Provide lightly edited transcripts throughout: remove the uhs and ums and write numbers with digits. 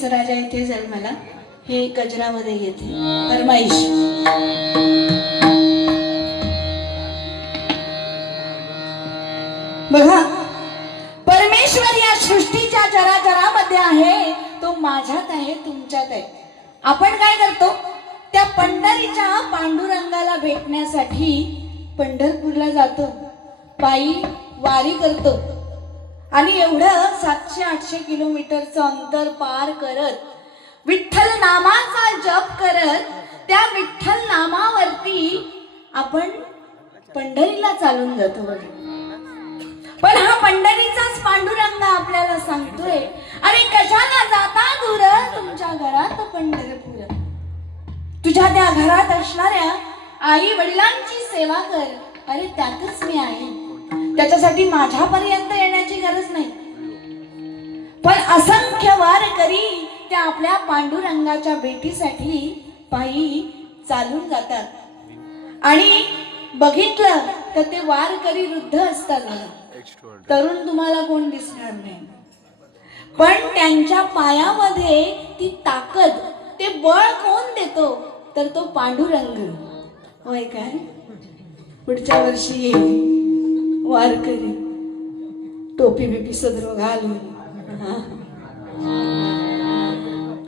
विठ्ठलाचा राजा इथे जन्माला, हे गजरामध्ये येते फरमाईश. बघा, परमेश्वर या सृष्टीच्या जराजरामध्ये आहे, तो माझ्यात आहे, तुमच्यात आहे. आपण काय करतो, त्या पंढरीच्या पांडुरंगाला भेटण्यासाठी पंढरपूरला जातो, पायी वारी करतो आणि एवढं 700-800 किलोमीटरचं अंतर पार करत विठ्ठल नामाचा जप करत त्या विठ्ठल नामावरती आपण पंढरीला चालून जातो. बघा, पण हा पंढरीचाच पांडुरंग आपल्याला सांगतोय, अरे कशाला जाता दूर, तुमच्या घरात पंढरपूर. तुझ्या त्या घरात असणाऱ्या आई वडिलांची सेवा कर, अरे त्यातच मी आहे, त्याच्यासाठी माझ्यापर्यंत येण्याची गरज नाही. पण असंख्य वारकरी त्या आपल्या पांडुरंगाच्या भेटीसाठी पायी चालून जातात आणि बघितलं तर ते वारकरी वृद्ध असतात. तरुण तुम्हाला कोण दिसणार नाही, पण त्यांच्या पायामध्ये ती ताकद, ते बळ कोण देतो, तर तो पांडुरंग. होय काय, पुढच्या वर्षी येईल वारकरी टोपी बिपी सदरो घालून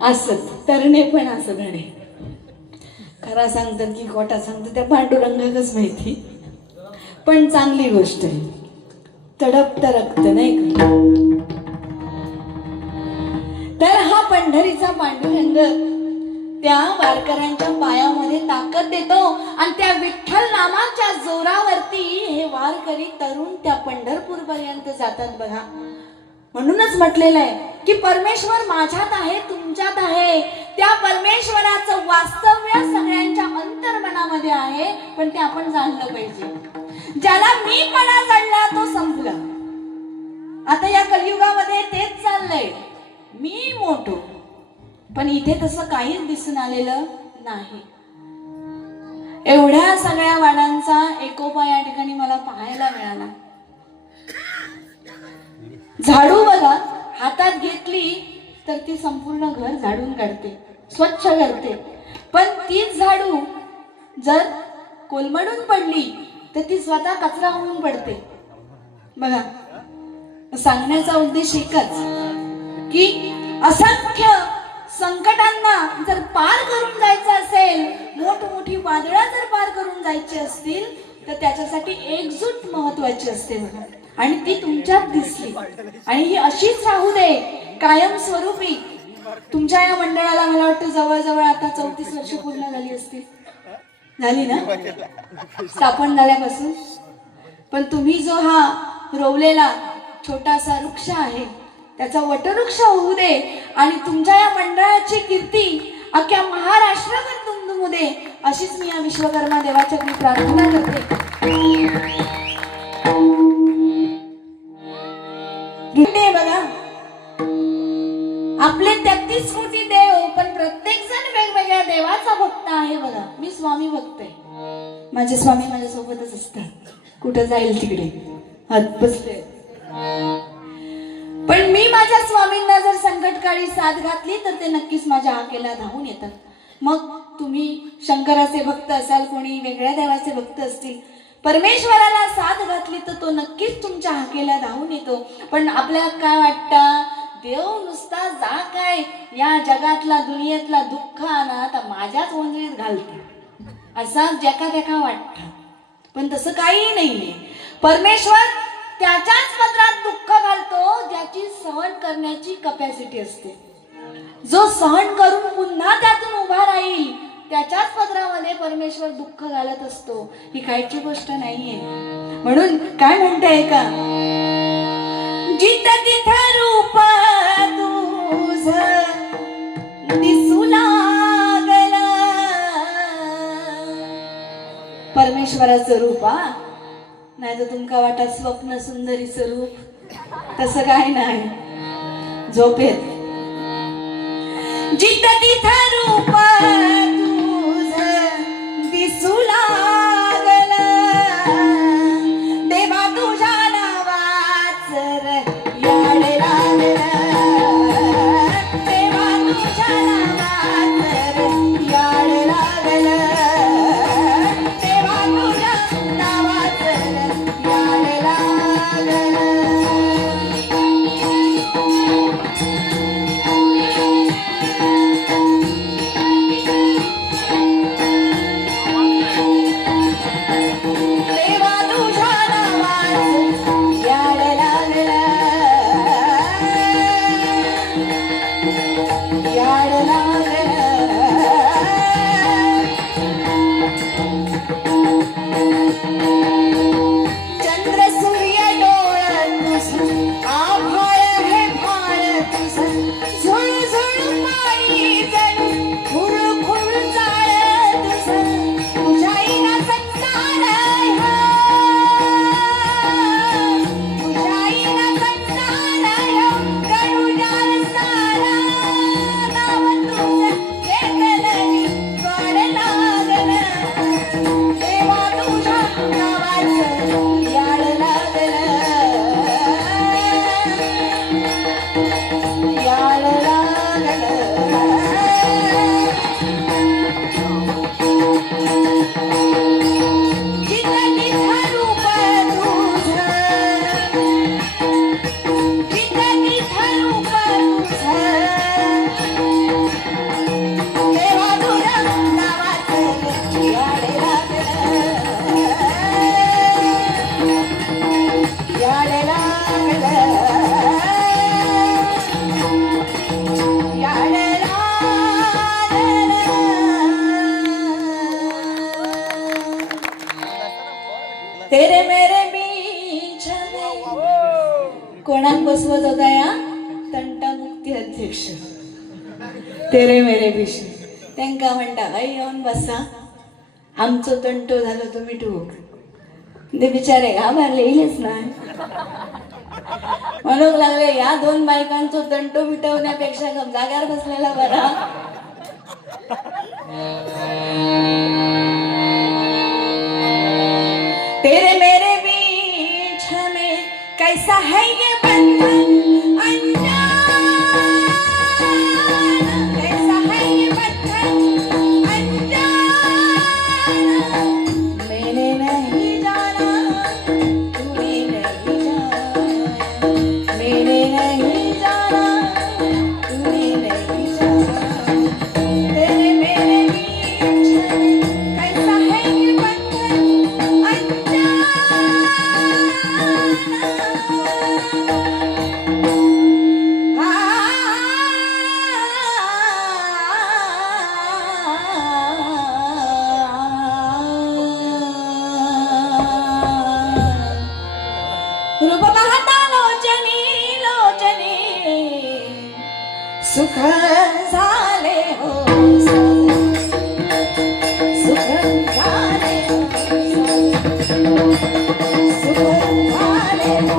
असत, तरणे पण असं घडे. खरा सांगतात की खोटा सांगतात त्या पांडुरंगालाच माहिती, पण चांगली गोष्ट आहे, तडपत रक्त नाही का. तर हा पंढरीचा पांडुरंग त्या वारकऱ्यांच्या पायामध्ये ताकद देतो आणि त्या विठ्ठल नामाच्या जोरावरती हे वारकरी तरुण त्या पंढरपूर पर्यंत जातात. बघा, म्हणूनच म्हटलेलं आहे की परमेश्वर माझ्यात आहे, तुमच्यात आहे. त्या परमेश्वराचं वास्तव्य सगळ्यांच्या अंतर्मनामध्ये आहे, पण ते आपण जाणलं पाहिजे. ज्याला मी पणा जाणला तो संपला. आता या कलियुगामध्ये तेच चाललंय, मी मोठो, पण इथे तसं काहीच दिसून आलेलं नाही. एवढ्या सगळ्या वाडांचा एकोपा या ठिकाणी मला पाहायला मिळाला. झाडू बघा, हातात घेतली तर ती संपूर्ण घर झाडून काढते, स्वच्छ करते. पण तीच झाडू जर कोलमडून पडली तर ती स्वतः कचरा होऊन पडते. बघा, सांगण्याचा उद्देश एकच की असंख्य संकटांना जर पार करून जायचं असेल, मोठमोठी वादळं जर पार करून जायची असतील, तर त्याच्यासाठी एकजूट महत्वाची असते. बघा, आणि ती तुमच्यात दिसली आणि ही अशीच राहू दे कायम स्वरूपी. तुमच्या या मंडळाला मला वाटतं जवळजवळ आता 34 वर्ष पूर्ण झाली असतील, झाली ना स्थापन झाल्यापासून. पण तुम्ही जो हा रोवलेला छोटासा वृक्ष आहे, त्याचा वटवृक्ष होऊ दे आणि तुमच्या या मंडळाची कीर्ती अख्ख्या महाराष्ट्रावर दुमदुमू दे, अशीच मी या विश्वकर्मा देवाच्या प्रार्थना करते. बघा, आपले 33 कोटी देव, पण प्रत्येक जण वेगवेगळ्या देवाचा भक्त आहे. बघा, मी स्वामी भक्त आहे, माझे स्वामी माझ्या सोबतच असतात, कुठं जाईल तिकडे हात बसले. पण मी माझ्या स्वामींना जर संकटकाळी साथ घातली तर ते नक्कीच माझ्या हाकेला धावून येतात. मग तुम्ही शंकराचे भक्त असाल, कोणी वेगळ्या देवाचे भक्त असतील, परमेश्वराला साथ घातली तर तो नक्कीच तुमच्या हाकेला धावून येतो. पण आपल्याला काय वाटतं, देव नुसता जा काय या जगातला दुनियेतला दुःख आणा तर माझ्याच ओंजळीत घालते, असा ज्याका त्याका वाटतं. पण तसं काही नाहीये. परमेश्वर त्याच्याच पदरात दुःख घालतो ज्याची सहन करण्याची कपॅसिटी असते. जो सहन करून पुन्हा त्यातून उभा राहील त्याच्याच पदरामध्ये परमेश्वर दुःख घालत असतो. ही कायची गोष्ट नाहीये. म्हणून काय म्हणताय का, जिथं तिथं रूप तुझं दिसू लागलं. परमेश्वराचं रूप, नाही तर तुमका वाटत स्वप्न सुंदरीचं रूप, तसं काय नाही. झोपेत जिथं तिथं रूप तुझं दिसू लागलं. देवा तुझ्या नावाचं याड लागलं. देवा कोणाक बसवत होता या तंटामुक्ती अध्यक्ष तेरे मेरे विषय त्यांका म्हणता आई येऊन बसा आमचो तंटो झालो तुम्ही ठोक ते बिचारे घाबरले येईलच ना म्हणूक लागले या दोन बायकांचो तंटो मिटवण्यापेक्षा जाग्यावर बसलेला बरा तेरे मेरे बीच में कैसा है ये बंधन अनजान कैसा है ये बंधन अनजान मैंने नहीं जाना तूने नहीं जाना मैंने नहीं जाना तूने नहीं जाना तेरे मेरे बीच में कैसा है ये बंधन रूप पाहता लोचनी लोचनी सुख झाले हो सुख झाले हो सुख झाले हो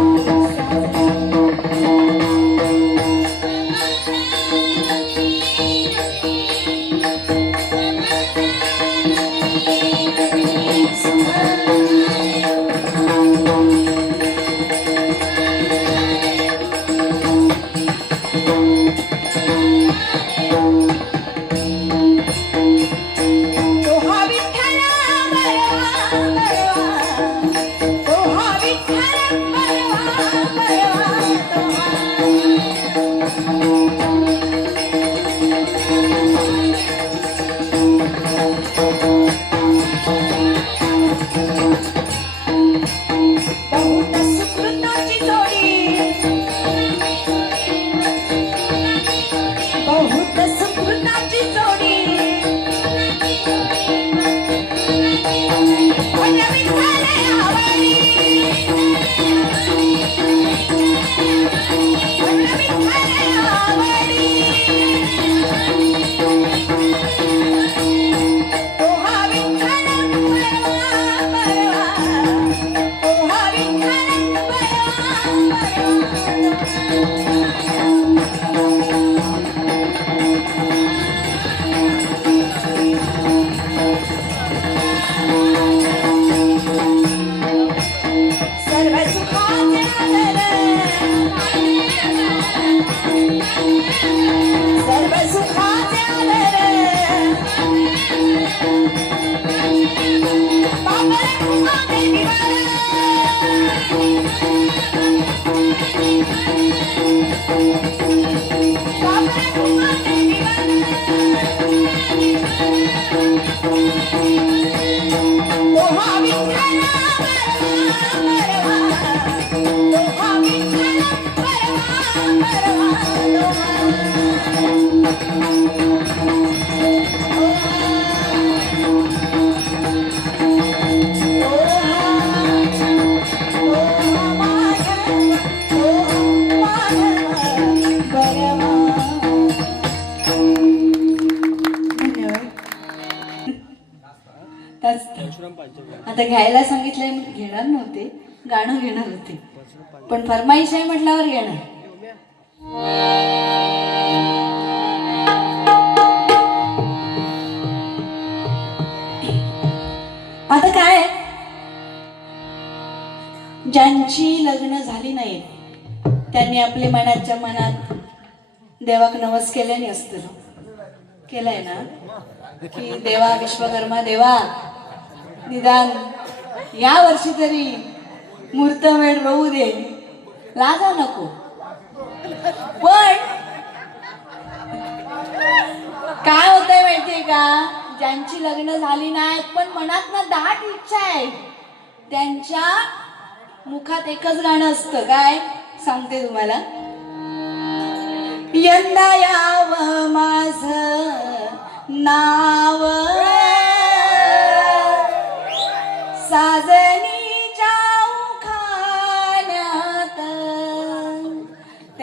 आता घ्यायला सांगितलंय घेणार नव्हते, गाणं घेणार होते, पण फरमाईश आहे म्हटल्यावर घेणार. आता काय, ज्यांची लग्न झाली नाही त्यांनी आपली मनाच्या मनात देवाक नवस केल्याने असतं, केलंय ना, की देवा विश्वकर्मा देवा निदान या वर्षी तरी मुहूर्तमेढ राहू दे, लाजा नको. पण काय होतंय माहितीये का, ज्यांची लग्न झाली नाहीत पण मनात ना दाट इच्छा आहे, त्यांच्या मुखात एकच गाणं असतं, काय सांगते तुम्हाला. यंदा यावं माझं नाव साजनीच्या उखाण्यात,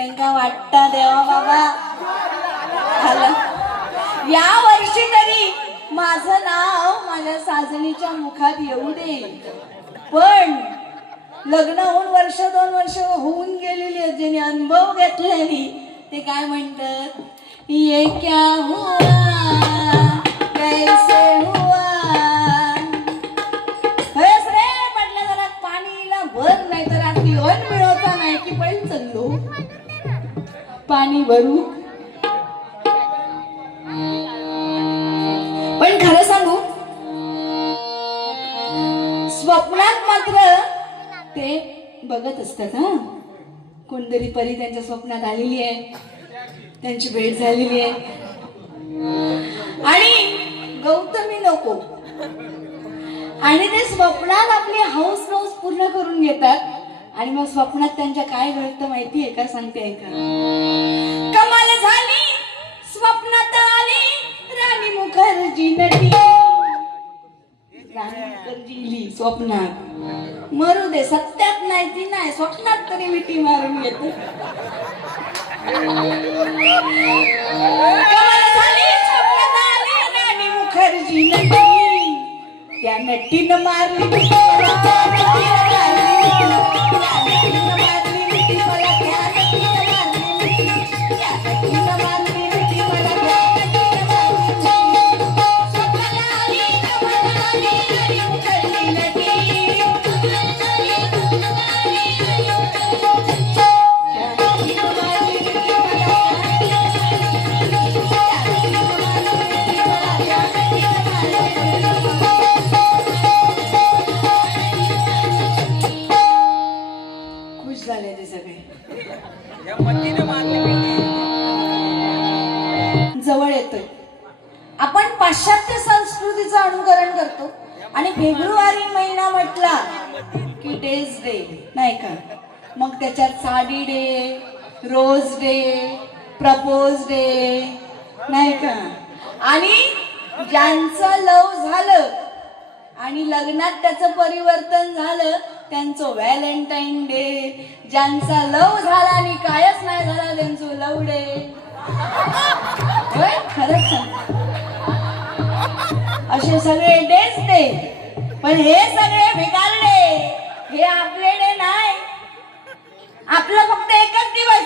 त्यांना वाटता देवा बाबा आलं या वर्षी तरी माझं नाव माझ्या साजणीच्या मुखात येऊ दे. पण लग्न होऊन वर्ष 2 वर्ष होऊन गेलेली आहेत, ज्यांनी अनुभव घेतलेली ते काय म्हणतात, ये क्या हुआ कैसे हुआ. खरंच रे म्हटलं जरा पाणीला भर, नाही तर रात्री अन्न मिळवता नाही की पण चाललो पाणी भरू. पण खरं सांगू, स्वप्नात मात्र ते बघत असतात हा, कोणतरी परी त्यांच्या स्वप्नात आलेली आहे, त्यांची भेट झालेली आहे आणि गौतमी नको, आणि ते स्वप्नात आपली हौस रौस पूर्ण करून घेतात आणि मग स्वप्नात त्यांच्या काय घडतं माहितीये का, सांगते ऐका. कमाल झाली स्वप्नात आली राणी मुखर्जी नटी, राणी मुखर्जी इली स्वप्नात. मरू दे, सत्यात नाही ती नाही, स्वप्नात तरी मिठी मारून येते. कमाल झाली स्वप्नात आली राणी मुखर्जी नटी, त्या नटीनं मारली मिठी मला, त्या नटीनं मारली मिठी मला, त्या नटीनं मारली मिठी, त्या नटीनं मारली मिठी मला, त्या नटीनं मारली मिठी. स्वप्नाला आली कमाल आली राणी मुखर्जी नटी, खुश झाले ते सगळे. जवळ येतोय, आपण पाश्चात्य संस्कृतीचं अनुकरण करतो आणि फेब्रुवारी महिना म्हटला की डेज डे नाही का, मग त्याच्यात sari day, rose day, propose day नाही का, आणि ज्यांचं लव झालं आणि लग्नात त्याचं परिवर्तन झालं त्यांचं व्हॅलेंटाईन डे, ज्यांचा लव झाला आणि कायच नाही झाला त्यांचं लव डे. होय खरंच सांग, असे सगळे डेच डे. पण हे सगळे बिघाडले, हे आपले डे नाही. आपलं फक्त एकच दिवस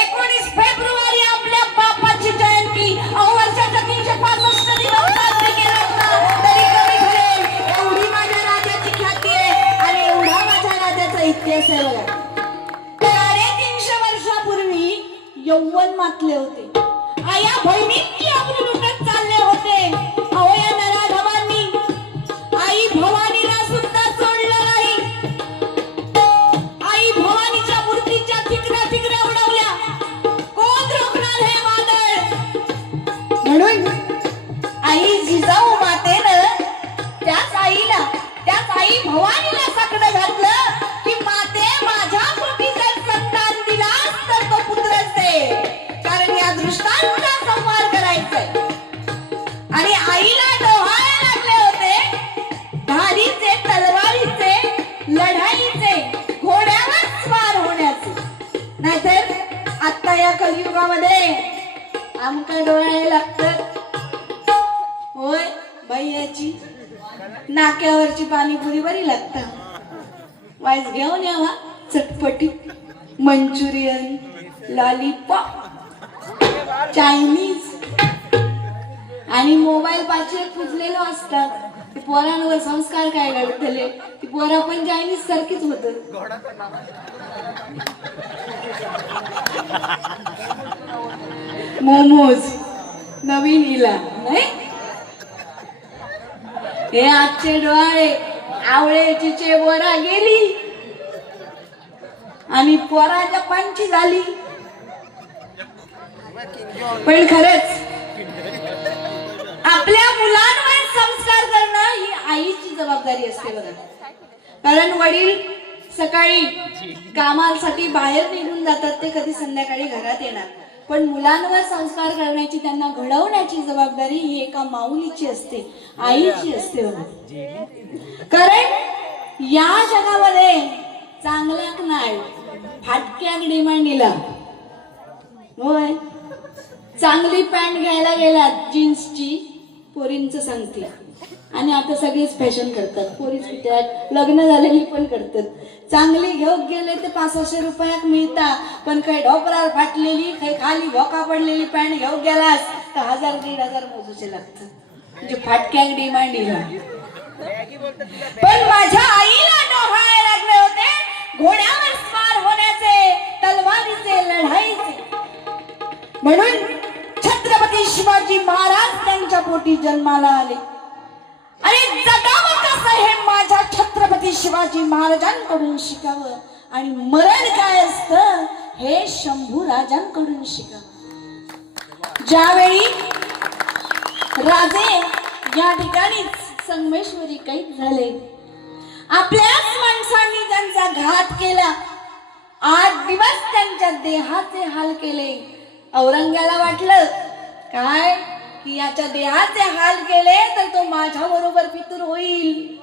19 फेब्रुवारी आपल्या बापाची जयंती, वर्षाच्या 365 दिवस साजरी केला असता तरी कमी ठरेल. एवढी माझ्या राजाची ख्याती आहे आणि एवढा माझ्या राजाचा इतिहास आहे बघा. 350 वर्षापूर्वी यौवन मातले होते, आया बहिणींची आपली लुटत चालले होते. अहो या नराधमांनी आई भवानीला सुद्धा सोडलं नाही. आई भवानीच्या मूर्तीच्या ठिकऱ्या उडवल्या. कोण रोखणार हे वादळ. म्हणून आई जिजाऊ मातेनं त्याच आई भवानीला साकडं घातलं की माते माझ्या पोटी जर संतान दिलास तर तो पुत्रच दे, कारण या दृष्टांचा संहार करायचाय. आणि आईला डोहाळे लागले होते धारीचे, तलवारीचे, लढाईचे, घोड्यावर स्वार होण्याचे. नाहीतर आता या कलियुगामध्ये आमका डोळे लागतात. होय बाईची नाक्यावरची पाणीपुरी बरी लागतात. वाईस घेऊन यावा चटपटी, मंचुरियन, लॉलीपॉप, चायनीज आणि मोबाईल पाचे पुजलेलो असतात. ते पोरांवर संस्कार काय घडतले, ती पोरा पण चायनीज सारखीच होत. मोमोज नवीन इला नाही. हे आजचे डोळे आवळेची चेबोरा गेली आणि पोराच्या पांची झाली. पण खरंच आपल्या मुलांवर संस्कार करणं ही आईची जबाबदारी असते बघा. कारण वडील सकाळी कामासाठी बाहेर निघून जातात, ते कधी संध्याकाळी घरात येणार. पण मुलांवर संस्कार करण्याची, त्यांना घडवण्याची जबाबदारी ही एका माऊलीची असते, आईची असते बघा. कारण या जगामध्ये चांगल्याक नाही फाटक्याक डिमांडीला होय, चांगली पॅन्ट घ्यायला गेलात जीन्सची, पोरींचं सांगते, आणि आता सगळीच फॅशन करतात, पोरीच किती लग्न झालेली पण करतात. चांगली घेऊन गेले ते 500 रुपयात मिळतात, पण काही ढोपरावर फाटलेली काही खाली भोका पडलेली पॅन्ट घेऊन गेलास तर 1000-1500 मोजूचे लागतात. म्हणजे फाटक्याक डिमांड दिला. पण माझ्या आईला डोहाळे लागले होते घोड्यावर स्वार होण्याचे, तलवारीचे, लढाईचे. म्हणून छत्रपती शिवाजी महाराज त्यांच्या पोटी जन्माला आले. आणि जगावं कसं हे माझ्या छत्रपती शिवाजी महाराजांकडून शिकावं, आणि मरण काय असतं हे शंभू राजांकडून शिकावं. ज्यावेळी राजे या ठिकाणीच संगमेश्वरी कैद झाले. आपल्याच माणसांनी त्यांचा घात केला, 8 दिवस त्यांच्या देहाचे हाल केले. औरंग्याला वाटलं काय की याच्या देहाचे हाल केले तर तो माझ्या बरोबर फितूर होईल.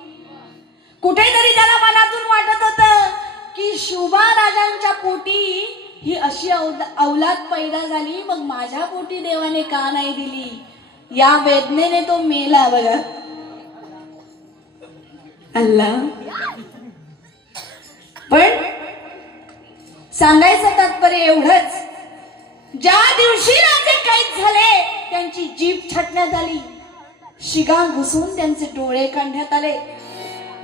कुठेतरी त्याला मनातून वाटत होतं की शुभा राजांच्या पोटी ही अशी औलाद पैदा झाली, मग माझ्या पोटी देवाने का नाही दिली. या वेदनेने तो मेला बघा. अल्लाह. पण सांगायचं तात्पर्य एवढंच, ज्या दिवशी राजे कैद झाले त्यांची जीभ छाटण्यात आली, शिगा घुसून त्यांचे डोळे काढण्यात आले,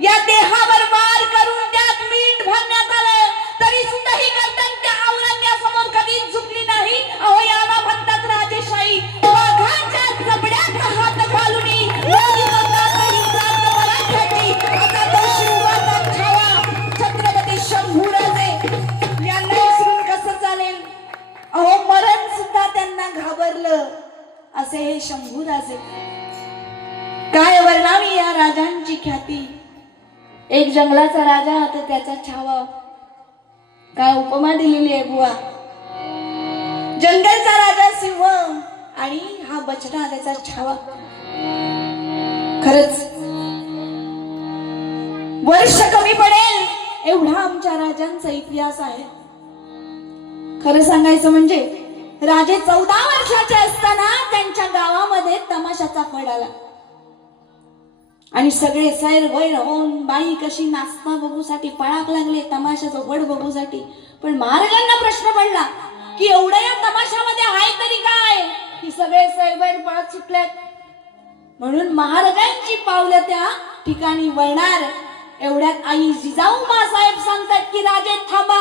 या देहावर वार करून त्यात मीठ भरण्यात आलं, तरी सुद्धा ही गर्दन त्या औरंग्यासमोर कधीच झुकली नाही. अहो याला म्हणतात राजेशाही. वाघाच्या जबड्यात हात घालून छत्रपती शंभूराजे यांना विसरून कसं चालेल. अहो मरण सुद्धा त्यांना घाबरलं. असे हे शंभूराजे. काय वर्णावी या राजांची ख्याती. एक जंगलाचा राजा होता, त्याचा छावा. काय उपमा दिलेली आहे बुवा. जंगलचा राजा सिंह आणि हा बछडा त्याचा छावा. खरंच वर्ष कमी पडेल एवढा आमच्या राजांचा इतिहास आहे. खरं सांगायचं म्हणजे राजे 14 वर्षाचे असताना त्यांच्या गावामध्ये तमाशाचा फड आला आणि सगळे सैर वैर होऊन बाई कशी नाचता बघूसाठी पळाक लागले तमाशाचं फड बघूसाठी. पण महाराजांना प्रश्न पडला की एवढं या तमाशामध्ये आहे तरी काय, की सगळे सैर वैर पळत सुटलेत. म्हणून महाराजांची पावलं त्या ठिकाणी वळणार. एवढ्यात आई जिजाऊबा साहेब सांगतात की राजे थांबा,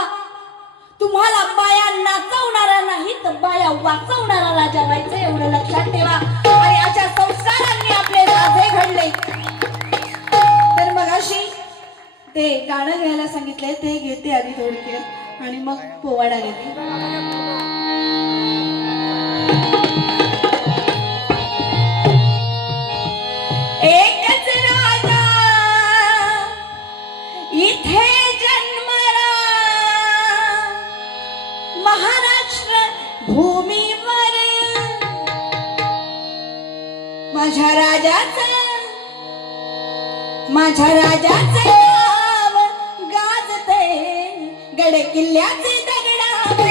तुम्हाला बाया नाचवणारा नाही तर बाया वाचवणारा राजा व्हायचं, एवढं लक्षात ठेवा. आणि अशा संस्कारांनी आपले राजे घडले. तर मगाशी ते गाणं घ्यायला सांगितलंय ते घेते आधी थोडक्यात आणि मग पोवाडा घेते. एकच राजा इथे जन्मला महाराष्ट्र भूमीवर, माझ्या राजाचं नाव गाजते गड किल्ल्याचे दगडावर.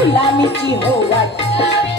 गुलामीची हो वाट